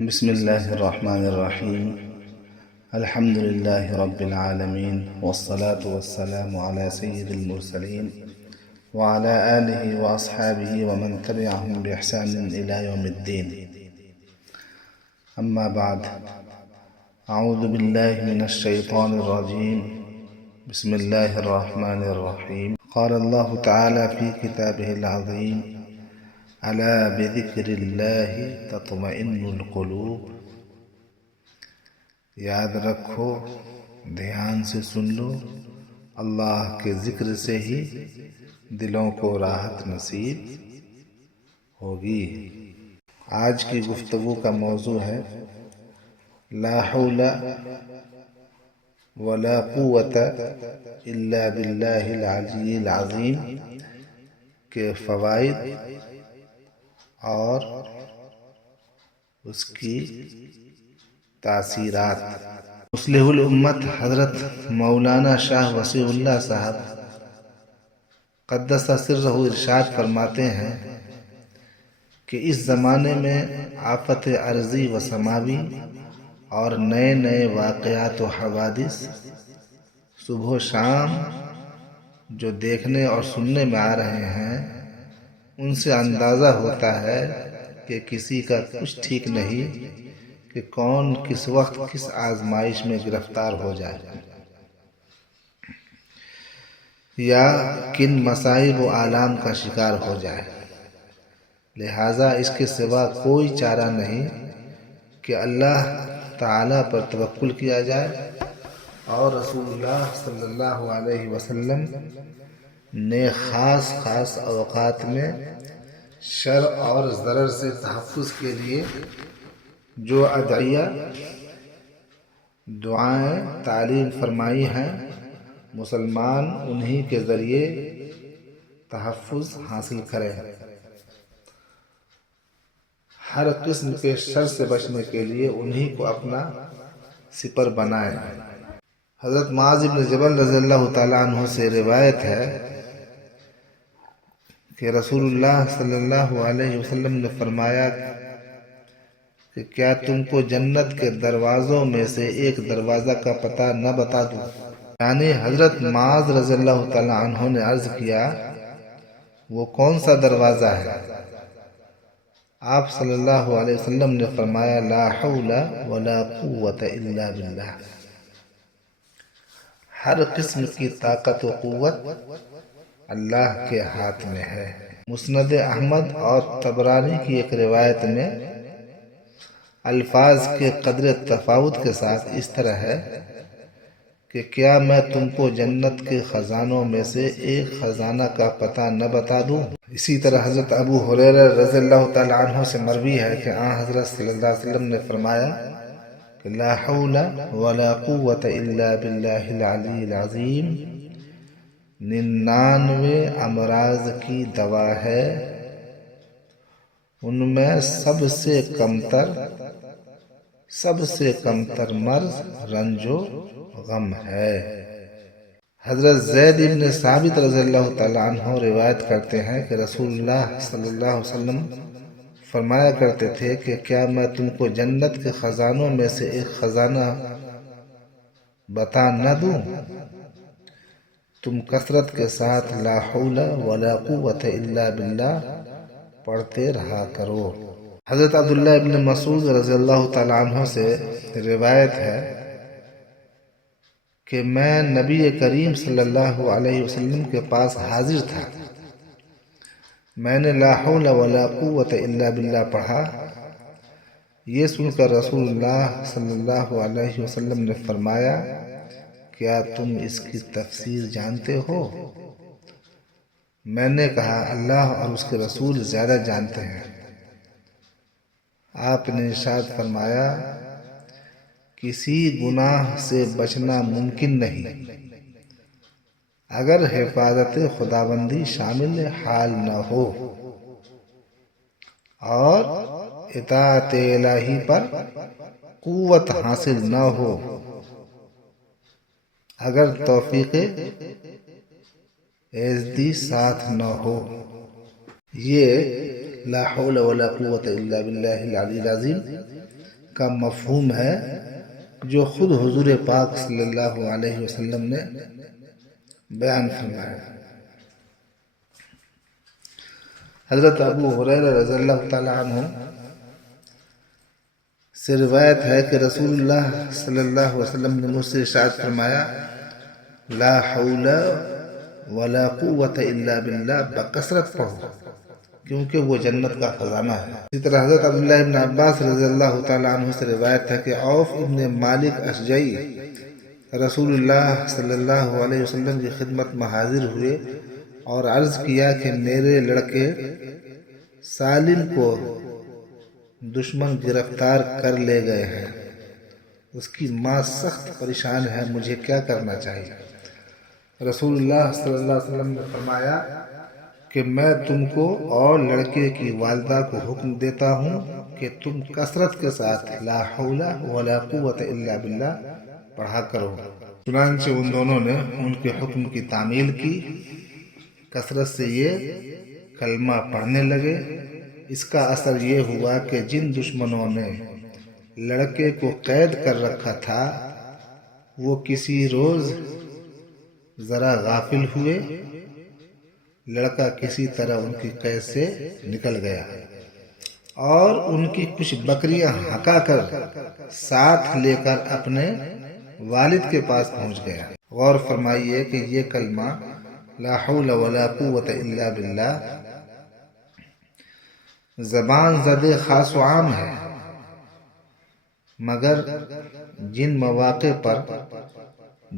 بسم الله الرحمن الرحيم. الحمد لله رب العالمين، والصلاة والسلام على سيد المرسلين وعلى آله وأصحابه ومن تبعهم بإحسان إلى يوم الدين. أما بعد، أعوذ بالله من الشيطان الرجيم. بسم الله الرحمن الرحيم. قال الله تعالى في كتابه العظيم: ألا بذكر الله تطمئن القلوب. یاد رکھو، دھیان سے سن لو، اللہ کے ذکر سے ہی دلوں کو راحت نصیب ہوگی۔ آج کی گفتگو کا موضوع ہے لا حول ولا قوت الا باللہ العلی العظیم کے فوائد اور اس کی تاثیرات۔ مصلح الامت حضرت مولانا شاہ وسیع اللہ صاحب قدس سرہ ارشاد فرماتے ہیں کہ اس زمانے میں آفت ارضی و سماوی اور نئے نئے واقعات و حوادث صبح و شام جو دیکھنے اور سننے میں آ رہے ہیں، ان سے اندازہ ہوتا ہے کہ کسی کا کچھ ٹھیک نہیں کہ کون کس وقت کس آزمائش میں گرفتار ہو جائے یا کن مصائب و آلام کا شکار ہو جائے۔ لہٰذا اس کے سوا کوئی چارہ نہیں کہ اللہ تعالیٰ پر توکل کیا جائے، اور رسول اللہ صلی اللہ علیہ وسلم نے خاص اوقات میں شر اور ضرر سے تحفظ کے لیے جو ادعیہ دعائیں تعلیم فرمائی ہیں، مسلمان انہی کے ذریعے تحفظ حاصل کرے۔ ہر قسم کے شر سے بچنے کے لیے انہی کو اپنا سپر بنائے۔ حضرت معاذ بن جبل رضی اللہ تعالیٰ عنہ سے روایت ہے کہ رسول اللہ صلی اللہ علیہ وسلم نے فرمایا کہ کیا تم کو جنت کے دروازوں میں سے ایک دروازہ کا پتہ نہ بتا دوں؟ یعنی حضرت معاذ رضی اللہ تعالیٰ عنہ نے عرض کیا، وہ کون سا دروازہ ہے؟ آپ صلی اللہ علیہ وسلم نے فرمایا، لا حول ولا قوت الا باللہ۔ ہر قسم کی طاقت و قوت اللہ کے ہاتھ میں ہے۔ مسند احمد اور طبرانی کی ایک روایت میں الفاظ کے قدر تفاوت کے ساتھ اس طرح ہے کہ کیا میں تم کو جنت کے خزانوں میں سے ایک خزانہ کا پتہ نہ بتا دوں؟ اسی طرح حضرت ابو ہریرہ رضی اللہ تعالیٰ عنہ سے مروی ہے کہ آن حضرت صلی اللہ علیہ وسلم نے فرمایا کہ لا حول ولا قوت الا باللہ العلی العظیم 99 امراض کی دوا ہے، ان میں سب سے کمتر مرض رنج و غم ہے۔ حضرت زید بن ثابت رضی اللہ تعالیٰ عنہ روایت کرتے ہیں کہ رسول اللہ صلی اللہ علیہ وسلم فرمایا کرتے تھے کہ کیا میں تم کو جنت کے خزانوں میں سے ایک خزانہ بتا نہ دوں؟ تم کثرت کے ساتھ لا حول ولا قوت الا باللہ پڑھتے رہا کرو۔ حضرت عبداللہ ابن مسعود رضی اللہ تعالیٰ عنہ سے روایت ہے کہ میں نبی کریم صلی اللہ علیہ وسلم کے پاس حاضر تھا، میں نے لا حول ولا قوت الا باللہ پڑھا۔ یہ سن کر رسول اللہ صلی اللہ علیہ وسلم نے فرمایا، کیا تم اس کی تفسیر جانتے ہو؟ میں نے کہا، اللہ اور اس کے رسول زیادہ جانتے ہیں۔ آپ نے ارشاد فرمایا، کسی گناہ سے بچنا ممکن نہیں اگر حفاظت خداوندی شامل حال نہ ہو اور اطاعت الہی پر قوت حاصل نہ ہو، اگر توفیق ایزدی ساتھ نہ ہو۔ یہ لا حول ولا قوت الا باللہ العلی العظیم کا مفہوم ہے جو خود حضور پاک صلی اللہ علیہ وسلم نے بیان فرمایا۔ حضرت ابو ہریرہ رضی اللہ تعالی عنہ سے روایت ہے کہ رسول اللہ صلی اللہ علیہ وسلم نے مجھ سے ارشاد فرمایا، لا حول ولا قوت الا باللہ بکثرت پڑھو کیونکہ وہ جنت کا خزانہ ہے۔ اسی طرح حضرت عبداللہ ابن عباس رضی اللہ تعالیٰ عنہ سے روایت ہے کہ عوف ابن مالک اشجعی رسول اللہ صلی اللہ علیہ وسلم کی خدمت میں حاضر ہوئے اور عرض کیا کہ میرے لڑکے سالم کو دشمن گرفتار کر لے گئے ہیں، اس کی ماں سخت پریشان ہے، مجھے کیا کرنا چاہیے؟ رسول اللہ صلی اللہ علیہ وسلم نے فرمایا کہ میں تم کو اور لڑکے کی والدہ کو حکم دیتا ہوں کہ تم کثرت کے ساتھ لا حول ولا قوت الا باللہ پڑھا کرو۔ چنانچہ ان دونوں نے ان کے حکم کی تعمیل کی، کثرت سے یہ کلمہ پڑھنے لگے۔ اس کا اثر یہ ہوا کہ جن دشمنوں نے لڑکے کو قید کر رکھا تھا وہ کسی روز ذرا غافل ہوئے، لڑکا کسی طرح ان کی قید سے نکل گیا اور ان کی کچھ بکریاں ہکا کر ساتھ لے کر اپنے والد کے پاس پہنچ گیا۔ غور فرمائیے کہ یہ کلمہ لا حول ولا قوت الا باللہ زبان زدے خاص و عام ہے، مگر جن مواقع پر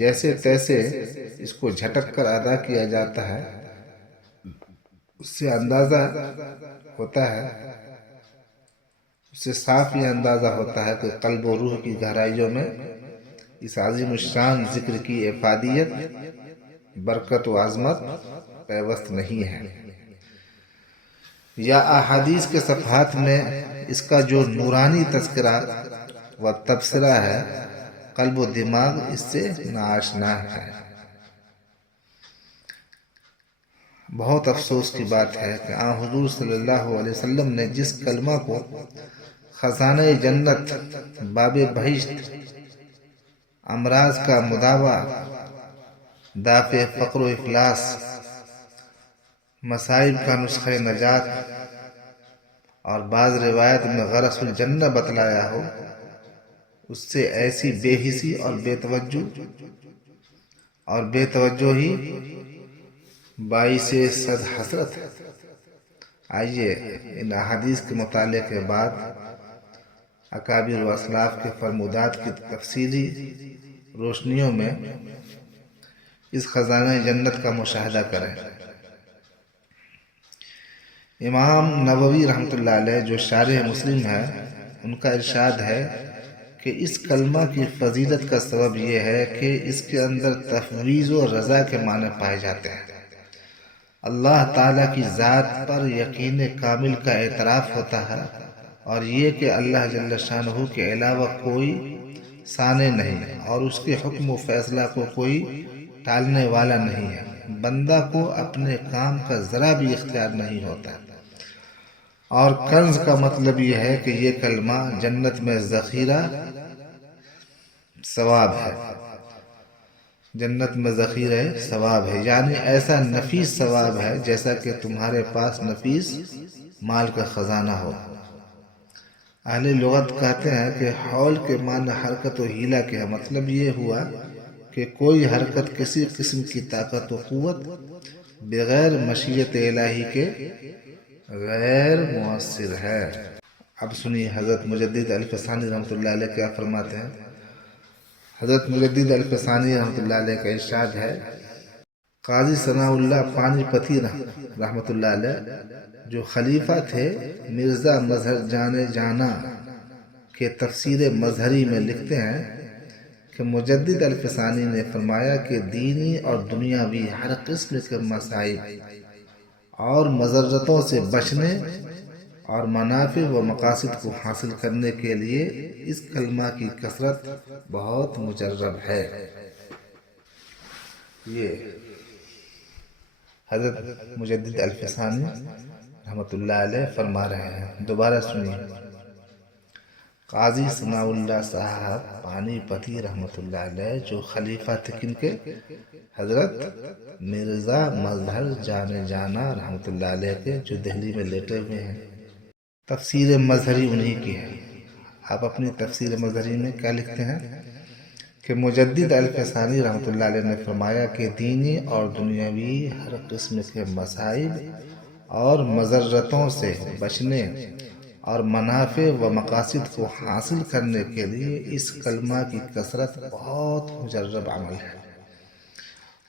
جیسے تیسے اس کو جھٹک کر ادا کیا جاتا ہے اس سے اندازہ ہوتا ہے، اس سے صاف یہ اندازہ ہوتا ہے کہ قلب و روح کی گہرائیوں میں اس عظیم الشان ذکر کی افادیت، برکت و عظمت پیوست نہیں ہے، یا احادیث کے صفحات میں اس کا جو نورانی تذکرہ و تبصرہ ہے قلب و دماغ اس سے ناآشنا ہے۔ بہت افسوس کی بات ہے کہ آن حضور صلی اللہ علیہ وسلم نے جس کلمہ کو خزانہ جنت، باب بہشت، امراض کا مداوا، دافع فقر و افلاس، مصائب کا نسخہ نجات اور بعض روایت میں غرس الجنہ بتلایا ہو، اس سے ایسی بے حسی اور بے توجہی باعث صد حسرت ہے۔ آئیے ان احادیث کے مطالعے کے بعد اکابر و اسلاف کے فرمودات کی تفصیلی روشنیوں میں اس خزانہ جنت کا مشاہدہ کریں۔ امام نووی رحمۃ اللہ علیہ جو شارح مسلم ہے، ان کا ارشاد ہے کہ اس کلمہ کی فضیلت کا سبب یہ ہے کہ اس کے اندر تفویض و رضا کے معنی پائے جاتے ہیں۔ اللہ تعالیٰ کی ذات پر یقین کامل کا اعتراف ہوتا ہے اور یہ کہ اللہ جل شانہ کے علاوہ کوئی ثانی نہیں اور اس کے حکم و فیصلہ کو کوئی ٹالنے والا نہیں ہے، بندہ کو اپنے کام کا ذرا بھی اختیار نہیں ہوتا۔ اور کنز کا مطلب یہ ہے کہ یہ کلمہ جنت میں ذخیرہ ثواب ہے، جنت میں ذخیرہ ثواب ہے، یعنی ایسا نفیس ثواب ہے جیسا کہ تمہارے پاس نفیس مال کا خزانہ ہو۔ اہل لغت کہتے ہیں کہ حول کے معنی حرکت و حیلہ کے ہے، مطلب یہ ہوا کہ کوئی حرکت کسی قسم کی طاقت و قوت بغیر مشیت الہی کے غیر مؤثر ہے۔ اب سنیے حضرت مجدد الفسانی رحمۃ اللہ علیہ کیا فرماتے ہیں۔ حضرت مجدد الفسانی رحمۃ اللہ علیہ کا ارشاد ہے، قاضی ثناء اللہ پانی پتی رحمۃ اللہ علیہ جو خلیفہ تھے، مرزا مظہر جانا کے تفسیر مظہری میں لکھتے ہیں کہ مجدد الفسانی نے فرمایا کہ دینی اور دنیاوی ہر قسم کے مسائل اور مضرتوں سے بچنے اور منافع و مقاصد کو حاصل کرنے کے لیے اس کلمہ کی کثرت بہت مجرب ہے۔ یہ حضرت مجدد الفسانی رحمۃ اللہ علیہ فرما رہے ہیں، دوبارہ سنیے۔ قاضی ثناء اللہ صاحب پانی پتی رحمۃ اللہ علیہ جو خلیفہ تھے کن کے؟ حضرت مرزا مظہر جانے جانا رحمۃ اللہ علیہ کے، جو دہلی میں لیٹے ہوئے ہیں۔ تفسیر مظہری انہی کی ہے۔ آپ اپنی تفسیر مظہری میں کیا لکھتے ہیں کہ مجدد الفسانی رحمۃ اللہ علیہ نے فرمایا کہ دینی اور دنیاوی ہر قسم کے مصائب اور مضرتوں سے بچنے اور منافع و مقاصد کو حاصل کرنے کے لیے اس کلمہ کی کثرت بہت مجرب عمل ہے،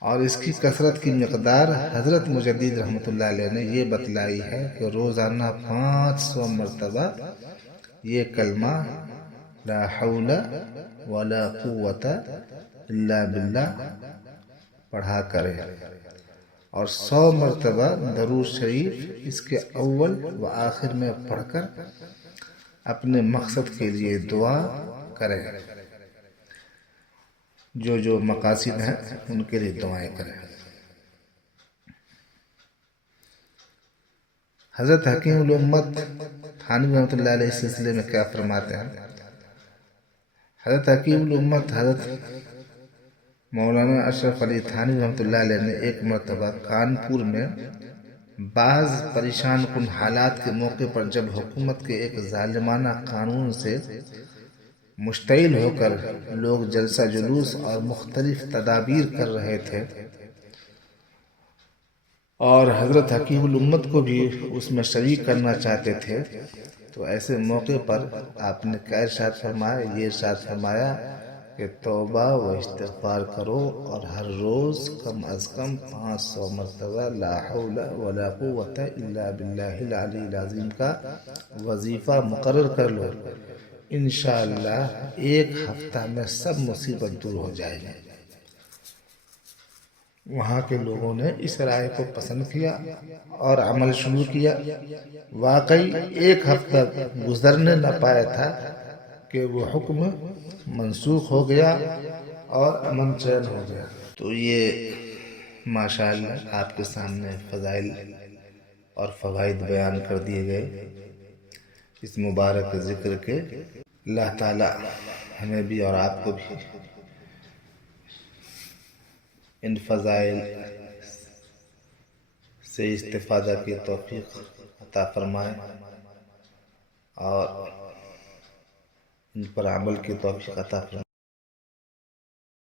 اور اس کی کثرت کی مقدار حضرت مجدد رحمۃ اللہ علیہ نے یہ بتلائی ہے کہ روزانہ 500 مرتبہ یہ کلمہ لا حول ولا قوت الا باللہ پڑھا کرے، اور 100 مرتبہ درود شریف اس کے اول و آخر میں پڑھ کر اپنے مقصد کے لیے دعا کرے، جو مقاصد ہیں ان کے لیے دعائیں کریں۔ حضرت حکیم الامت تھانوی رحمۃ اللہ علیہ اس سلسلے میں کیا فرماتے ہیں؟ حضرت حکیم الامت حضرت مولانا اشرف علی تھانوی رحمۃ اللہ علیہ نے ایک مرتبہ کانپور میں بعض پریشان کن حالات کے موقع پر جب حکومت کے ایک ظالمانہ قانون سے مشتعل ہو کر لوگ جلسہ جلوس اور مختلف تدابیر کر رہے تھے، اور حضرت حکیم الامت کو بھی اس میں شریک کرنا چاہتے تھے، تو ایسے موقع پر آپ نے کیا ارشاد فرمایا؟ یہ ارشاد فرمایا کہ توبہ و استغفار کرو اور ہر روز کم از کم 500 مرتبہ لا حول ولا قوت الا باللہ العلی العظیم کا وظیفہ مقرر کر لو، انشاءاللہ ایک ہفتہ میں سب مصیبت دور ہو جائے گی۔ وہاں کے لوگوں نے اس رائے کو پسند کیا اور عمل شروع کیا۔ واقعی ایک ہفتہ گزرنے نہ پایا تھا کہ وہ حکم منسوخ ہو گیا اور امن چین ہو گیا۔ تو یہ ماشاءاللہ آپ کے سامنے فضائل اور فوائد بیان کر دیے گئے اس مبارک ذکر کے۔ اللہ تعالی ہمیں بھی اور آپ کو بھی ان فضائل سے استفادہ کی توفیق عطا فرمائے اور ان پر عمل کی توفیق عطا فرمائے۔